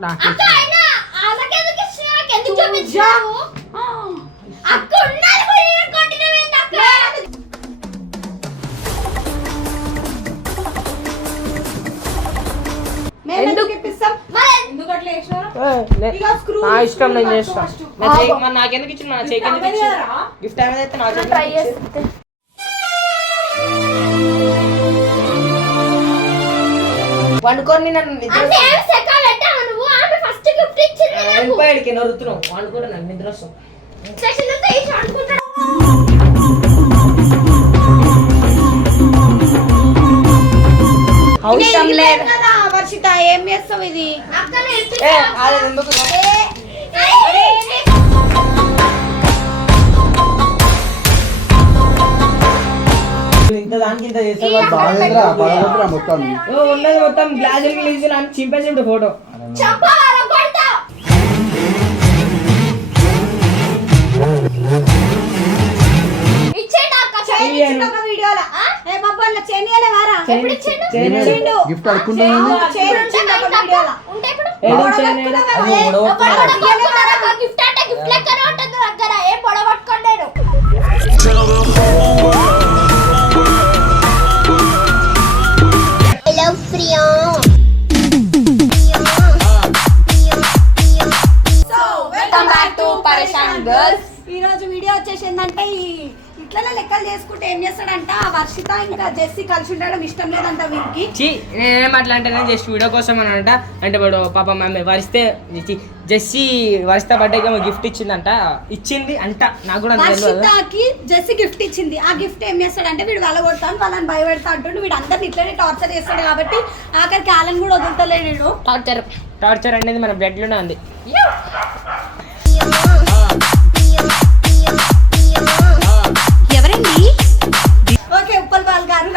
నాకు ఎందుకు ఎందుకు ఎందుకు ఎందుకు నా ఇష్టం నేను. నా చేయి- నాకెందుకు ఇచ్చిన నా చేయి? గిఫ్ట్ నా. చేస్తే. వండుకొని నన్ను నిద్ర అంటే ఏం సెకండ్ పెట్టావు నువ్వు ఆమె ఫస్ట్ గిఫ్ట్ ఇచ్చింది నాకు వెళ్ళిపోయాడికి నొరుతున్నావు వండుకుంటా నన్ను నిద్ర వస్తాం. అవసరం లేదు ఇవ్వను కదా వర్షిత ఏం చేస్తావు ఇది? ఇంత దానికి ఇంత మొత్తం. ఓ, ఉన్నది మొత్తం గ్లీజులు ఫోటో. ఇచ్చిండు ఒక వీడియోలో? ఏ బాబు అలా చైన్ ఇయ్యలే వారా ఎప్పుడు ఇచ్చిండు? ఇచ్చిండు. గిఫ్ట్ అడుక్కుంటున్నాను చైన్ ఇచ్చిండు ఒక వీడియోలో. ఉంటే ఇప్పుడు? ఏదో గొడవ చేయను, ఏదో- పట్టుకున్నావా? అది గొడవ పట్టుకున్నావా? గిఫ్ట్ అంటే గిఫ్ట్ లెక్కనే ఉంటుంది దగ్గర. ఏం పొడవ పట్టుకోలేను hello Priya so Welcome back to Parishan Girls. ఈ రోజు వీడియో వచ్చేసి ఏంటంటే ఈ ఇట్లనే లెక్కలు చేసుకుంటే ఏం చేస్తాడంట? ఆ వర్షిత ఇంకా జెస్సీ కలిసి ఉండడం ఇష్టం లేదంట వీరికి చీ నేనేం అట్లా అంటే జస్ట్ వీడియో కోసం అని అంట అంటే వాడు పాప ఆమె వరిస్తే జెస్సీ వరిస్తే బర్త్డేకి ఏమో గిఫ్ట్ ఇచ్చిందంట. ఇచ్చింది అంట. నాకు కూడా తెలియదు వర్షితకి జెస్సీ గిఫ్ట్ ఇచ్చింది. ఆ గిఫ్ట్ ఏం చేస్తాడంటే వీడు వెళ్ళగొడతాను వాళ్ళని భయపెడతా అంటుండు. వీడు అందరిని ఇట్లనే టార్చర్ చేస్తాడు కాబట్టి ఆఖరికి ఆలను కూడా వదులుతలేడు టార్చర్ టార్చర్ అనేది మన బ్లడ్లోనే ఉంది.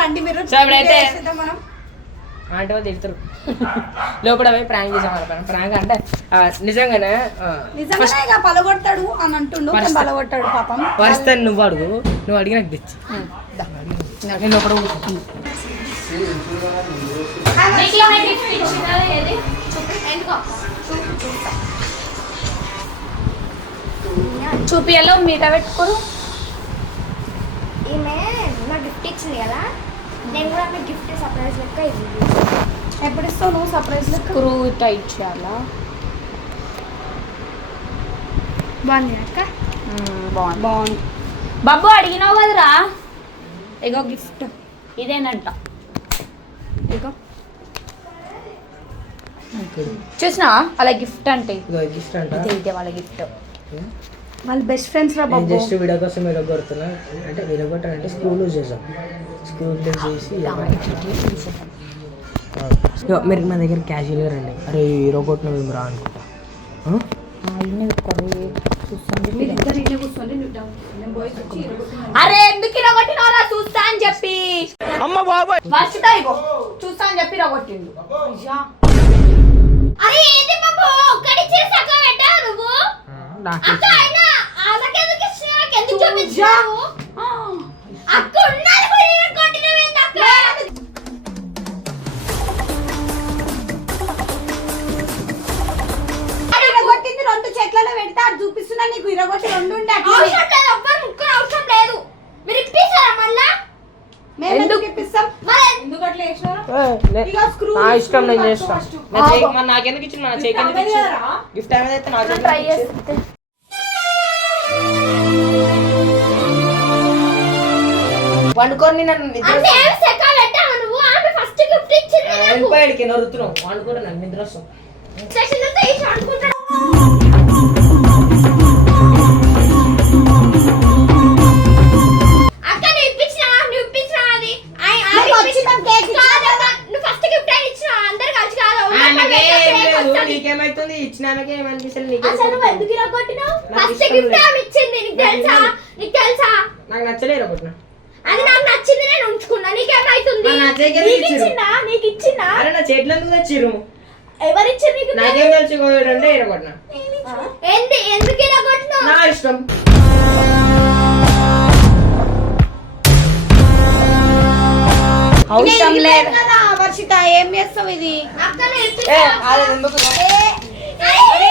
రండి మీరు. మనం. అంటే వాళ్ళు తిడతారు. లోపల పోయి ప్రాంక్ చేసాం వాళ్ళ ప్రాంక్ అంటే నిజంగానే నిజంగానే ఇక పలగొడతాడు అని అంటుండు పలగొట్టాడు పాపం? వరిస్తాను నువ్వు అడుగు నువ్వు అడిగి నాకు తెచ్చి. నేను లోపల. చూపియలో మీద పెట్టుకోరు. ఈమె నాకు గిఫ్ట్ ఇచ్చింది కదా. నేను కూడా ఆమె గిఫ్ట్ సర్ప్రైజ్ లెక్క ఇవ్వండి. ఎప్పుడు ఇస్తావు నువ్వు సర్ప్రైజ్ లెక్క? స్క్రూ టైట్ చేయాలా? బాగుంది అక్క. బాగుంది. బాగుంది. బాబు అడిగినావు కదరా? ఇగో గిఫ్ట్ ఇదేనంట. ఇగో. చూసినా వాళ్ళ గిఫ్ట్ అంటే. గిఫ్ట్ అంట. ఇదే ఇదే వాళ్ళ గిఫ్ట్ వాళ్ళ బెస్ట్ ఫ్రెండ్స్ రా బాబు. జస్ట్ వీడియో కోసం వీడియో కొడుతున్నా అంటే వీడియో కొట్టాలంటే స్క్రూ లూజ్ చేసాం స్క్రూ లూజ్ చేసి మీరు నా దగ్గర క్యాజువల్గా రండి. అరే హీరో కొట్టిన మేము రా అనుకుంటా. అరే ఎందుకు ఇరగొట్టినవరా చూస్తా అని చెప్పి. వర్షిత ఇగో చూస్తా అని చెప్పి ఇరగొట్టిండు అయ్యా. అరే ఏంటి బాబు? ఒక్కడి చేసాక పెట్టావు నువ్వు ఆ, నాకు అక్క అయినా వాళ్ళకి ఎందుకు ఇచ్చినావు? అక్క ఇరగొట్టింది రెండు చెట్లలో పెడితే అది చూపిస్తున్నా నీకు ఇరగొట్టి రెండు ఉండే అట్లనే. అవసరం లేదు ఎవ్వరు ముగ్గురు అవసరం లేదు. మీరు ఇప్పిస్తారా మళ్ళా? మేము ఎందుకు ఇప్పిస్తాం? మరి ఎందుకు అట్లా చేసినారు? ఏ, లే. ఇక screw నా ఇష్టం నేను screw చేస్తా. first. నా చేయి మరి నాకెందుకు ఇచ్చిన నా చేయి? గిఫ్ట్ అనేది అయితే నా చేతికి ట్రై. చేస్తే. ఇచ్చిన అందరు కలిసి కాదు. ఆమెకే ఏం కేక్ లేదు వస్తుంది. నీకేమైతుంది? ఇచ్చిన ఆమెకే ఏమనిపిస్తుంది నీకే అసలు ఎందుకు ఇరగొట్టినావు ఫస్ట్ గిఫ్ట్. ఆమె ఇచ్చింది నీకు తెలుసా? నీకు తెలుసా? నాకు నచ్చలేదు ఒకటి అది నాకు నచ్చింది నేను ఉంచుకున్నా. నీకేమైతుంది మరి నా చేతికి నీకు ఇచ్చిర్రు. ఇచ్చిందా? నీకు ఇచ్చిందా? అరే నా చేతిలో ఎందుకు తెచ్చిర్రు ఎవరిచ్చింది నీకు? నాకేం తెలిసి అంటే ఇరగొట్టిన ఎందు ఎందుకు ఇరగొట్టినావు నా ఇష్టం. నేను ఇవ్వను కదా వర్షిత. ఏం చేస్తావు ఇది? ఏ. అది ఎందుకు ఏ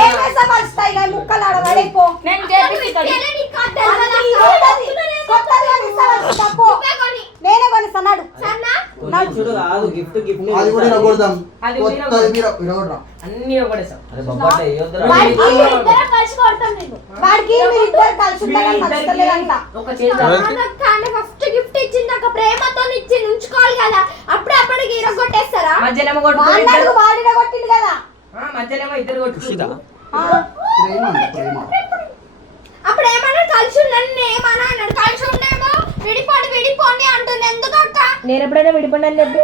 ఏం ముక్కలు నేను కొని. చూడు కాదు గిఫ్ట్ గిఫ్ట్ అది కూడా ఇరగొడదాం కొత్తది మీరు అన్ని అరే. వాడికి ఇద్దరం కలిసి కొడతాం నేను. వాడికి మీరు ఇద్దరు కలిసి నచ్చలేదంట ఒక చేతి నాన్నక్క ఆయన ఫస్ట్ గిఫ్ట్ ఇచ్చింది ఒక ప్రేమతో ఇచ్చి ఉంచుకోవాలి కదా. అప్పుడే అప్పటికి ఇరగొట్టేస్తారా మధ్యలో ప్రేమ ప్రేమ అప్పుడు ఏమన్నా కలిసి ఉండండి ఏమన్నా అన్నాడు? కలిసి ఉండేమో విడిపోండి విడిపోండి అంటుంది. ఎందుకు అక్క నేను ఎప్పుడైనా విడిపోయినా చెప్పి.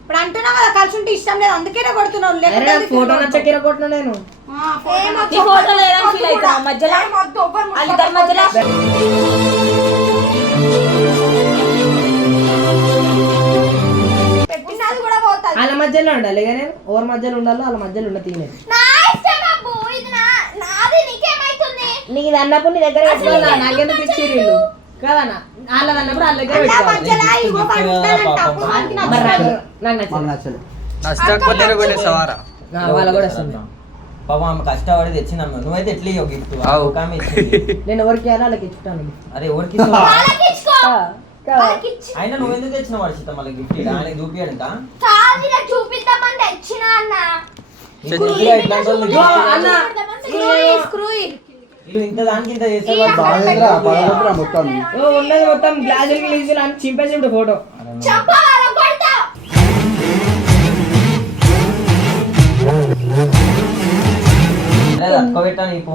ఇప్పుడు అంటున్నావు కదా కలిసి ఉంటే ఇష్టం లేదు. అందుకేనే కొడుతున్నావు లేకపోతే నాకు ఫోటో నేను ఏమో నచ్చ- నీ ఫోటో లేదని వద్దు feel అవుతావా కూడా. మధ్యలో? ఏం వద్దు, ఎవ్వరు ముట్టుకోవద్దు. వాళ్ళిద్దరి మధ్యలో? వాళ్ళ మధ్యలో ఉండాలి ఇక నేను ఎవరి మధ్యలో ఉండాలో వాళ్ళ మధ్యలో ఉన్న తీనే నా ఇష్టం అబ్బు ఇది నా నాది నీకేమైతుంది? నీకు అన్నప్పుడు నీ దగ్గర పెట్టుకోవాలా? నాకెందుకు ఇచ్చిర్రు వీళ్ళు? వాళ్ళది అన్నప్పుడు వాళ్ళ దగ్గర పెట్టుకోవాలి. మరి. నాకు నా వాళ్ళ కూడా వస్తుంది పాపం ఆమె కష్టపడి తెచ్చిందమ్మ నువ్వైతే ఎట్లా ఇవ్వవు గిఫ్ట్? ఒక ఆమె ఇచ్చింది. నేను ఎవరికి ఇవ్వాలో వాళ్ళకి ఇచ్చుతాను. అరే ఎవరికి ఇస్తావు? అయినా నువ్వు ఎందుకు తెచ్చిన వర్షిత మళ్ళీ గిఫ్ట్ ఆయన చూపిద్దామని తెచ్చిన అన్న. ఇంత దానికి ఇంత మొత్తం. ఓ ఉన్నది మొత్తం గ్లాసులు గ్లీజులు అని చింపేసి ఫోటో. చెప్ప వాళ్ళ కొడతా. లేదు అక్కబెట్టా నీకు.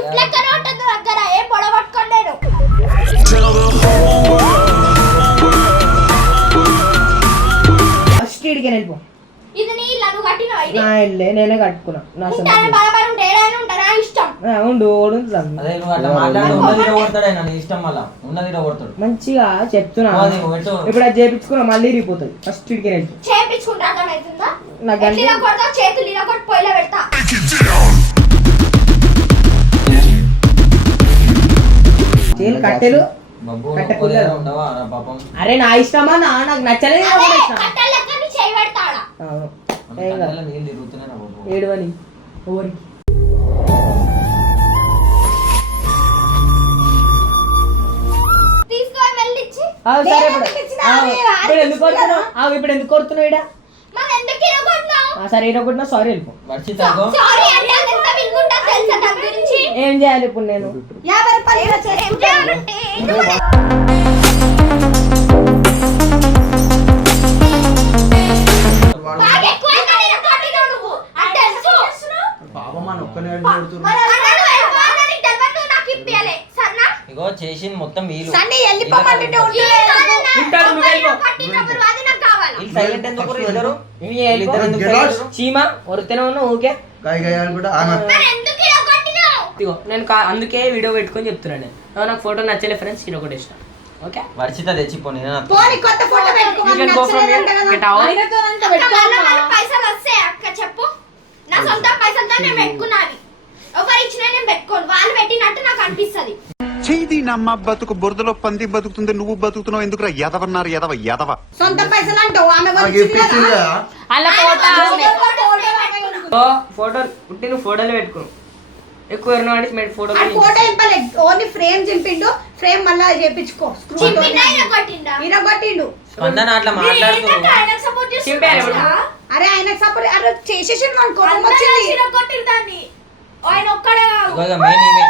ఉంటుంది దగ్గర ఏం పొడగొట్టుకోండి నేను ఫస్ట్ ఇడికి వెళ్ళిపో. ఇది నీ ఇల్లు నువ్వు కట్టినవా ఇది? నా ఇల్లే నేనే కట్టుకున్నా. నా ఉంటానే సొంత బలబల ఉంటే ఏడైనా ఉంటారా ఇష్టం. ఆ, ఉండు ఓడు ఉంచుదాం. అదే నువ్వు అట్లా మాట్లాడి ఉన్నది ఇరగొడతాడు ఆయన నీ ఇష్టం మళ్ళా? ఉన్నది ఇరగొడతాడు మంచిగా చెప్తున్నా. పెట్టు. ఇప్పుడు అది చేపించుకున్నా మళ్ళీ రిపోతుంది ఫస్ట్ ఇడికి వెళ్ళిపో. చేపించుకుంటా అర్థమవుతుందా? నాకు అంటే- ఎట్లా కొడతా చేతులు ఇలా కొట్టి పొయ్యిలో పెడతా. కట్టెలు. అరే నా ఇష్టమా? నా నాకు నచ్చలేదు ఏడవని. ఇప్పుడు. ఎందుకు కొడుతున్నావు? ఇప్పుడు ఎందుకు కొడుతున్నావు సరే వెళ్ళిపో. ఏం చేయాలి ఇప్పుడు నేను? మరి. మరి? ఇగో చేసింది మొత్తం? వీళ్ళు సైలెంట్ ఎందుకు ఇద్దరు? చీమ వరుతనే ఉన్నావు ఊకే గాయ గాయ అనుకుంటా ఆమె మరి? ఇదిగో నేను అందుకే వీడియో పెట్టుకొని చెప్తున్నాను నేను. నాకు ఫోటో నచ్చలే ఫ్రెండ్స్ ఇది ఒకటి ఇష్టం ఓకే? వర్షిత తెచ్చిపో నేను అత్త. పోనీ కొత్త ఫోటో పెట్టుకో You can go from here, get out. ఆయనతోనంట అక్క, పెట్టుకో. మళ్ళా అమ్మా. మనకు పైసలు వస్తాయి? అక్క చెప్పు. నా సొంత పైసలతో నేను పెట్టుకున్నాను ఒకరు ఇచ్చిన నేను పెట్టుకోను. వాళ్ళు పెట్టినట్టు నాకు అనిపిస్తది. చేయి నమ్మ బతుకు బురదలో పంది బతుకుతుంది నువ్వు బతుకుతున్నావు ఎందుకురా ఎదవన్నారు ఎదవ ఎదవ సొంత పైసలు అంటావు ఆమె అలా ఫోటో పెట్టుకున్నా. ఫోటో పుట్టి నువ్వు ఫోటోలు పెట్టుకో. ఎక్కువ ఎవరినో మీరు ఆ ఫోటో ఇంపలే ఓన్లీ ఫ్రేమ్ చింపిండు ఫ్రేమ్ మళ్ళా చేపించుకో స్క్రూ ఇరగొట్టిండా? స్పందన అట్లా మాట్లాడుతూ? అరే ఆయన సపోర్ట్ అరే చేసేసి మన కోపం వచ్చింది ఇరగొట్టిరు దాన్ని. ఆయన ఒక్కడే కాదు. ఇగో ఇక మెయిన్ ఈమె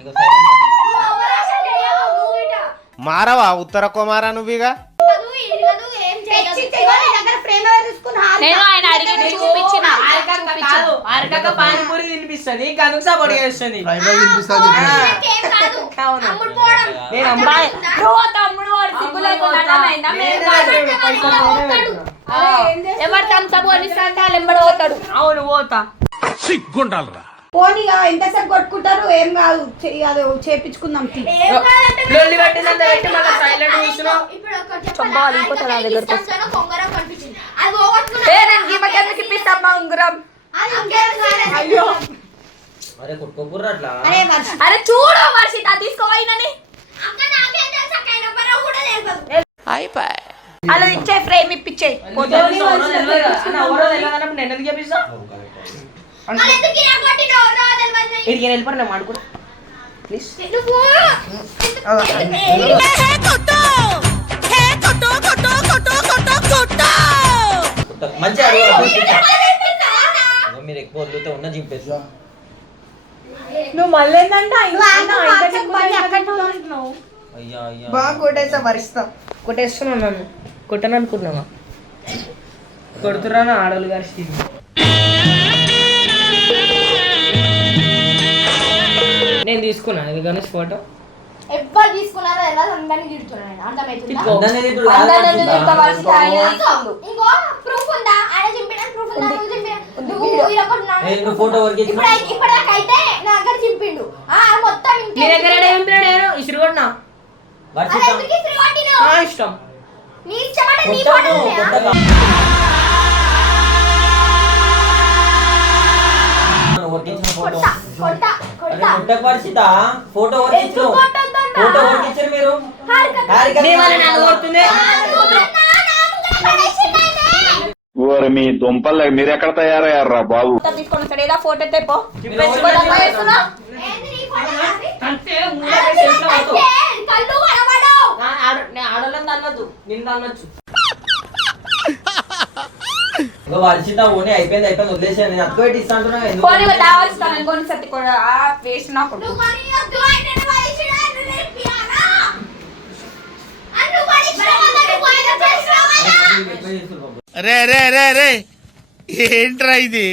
ఇగో silent ఉంది. నువ్వు అవరాశం చేయవు, నువ్వు ఇట. మారవా ఉత్తర కుమారా నువ్విగా నేను ఆయన అడిగి చూపించిన ఆరకక్క పానీపూరి తినిపిస్తుంది కనుక సపోర్ట్ చేస్తుంది. నేను అమ్మాయి తమ్ముడు వాడు సిగ్గు? ఎవరు థమ్స్అప్ కొనిస్తా అంటే వాళ్ళు ఎంబడి పోతాడు. అవును పోతా పోనీ ఆ, ఎంతసేపు కొట్టుకుంటారు? ఏం కాదు. అది చేపించుకుందాం. లొల్లి పెట్టినంత పెట్టి మళ్ళీ సైలెంట్? చొబ్బా నా దగ్గరకు. ఏ, నేను ఎందుకు ఇప్పిస్తామ్మా ఉంగరం. అయ్యో. అరే అట్లా? చూడు వర్షిత తీసుకోవాలని అలా ఇచ్చే ఫ్రేమ్ ఇప్పించే నేను ఎందుకు చెప్పిస్తా ప్లీజ్ మంచిగా మీరు ఎక్కువ వదిలితే ఉన్న చింపేస్తా నువ్వు మళ్ళీ ఏంటంటే అయ్యా అయ్యా. బాగా కొట్టేస్తా కొట్టేస్తున్నాను నన్ను. కొట్టను అనుకున్నావా కొడుతురాను ఆడలు గారి నేను తీసుకున్నా ఇది గణేష్ ఫోటో. ఎవ్వరు తీసుకున్నారో ఎలా అందరినీ. అర్థమవుతుందా? అనుకుంటా. ఇంకో ప్రూఫ్ ఉందా? ఆయన చింపిన ప్రూఫ్ ఉందా? నువ్వు చింపిన? ఫోటో వరకు నా దగ్గర చింపిండు. ఆ మొత్తం ఇంకే దగ్గర నేను? ఇసురు కొట్టినా ఇష్టం నీ ఇష్టం. అంటే నీ కొట్టకు, ఫోటో మీ దుంపలు మీరెక్కడ తయారయ్యారా బాబు? తీసుకొని ఫోటో తెపో కొడతా వేస్తున్నావు? ఏంది నీ ఫోటో నాది? అంటే అది తిరగ కట్టే, కళ్ళు కనబడవు. ఆడోళ్ళని తన్నొద్దు. నిన్ను తన్నొచ్చు. వర్షిత ఓని అయిపోయింది అయిపోయింది వదిలేసాను నేను అక్క పెట్టి ఇస్తా అంటున్నా ఎందుకు? పోనీ దావస్తాను కొన్ని సత్తి కూడా వేస్ట్ నా కొడుకు నువ్వు కొనియొద్దు, ఆయనని పడేసిండు, ఆయనని నేర్పియాలా? అని నువ్వు పడేసినావు, అతన్ని పోయిన చేసినావు కదా? ఎక్కువ చేస్తుర్రు బాబు. రే రే రే రే ఏంట్రా ఇది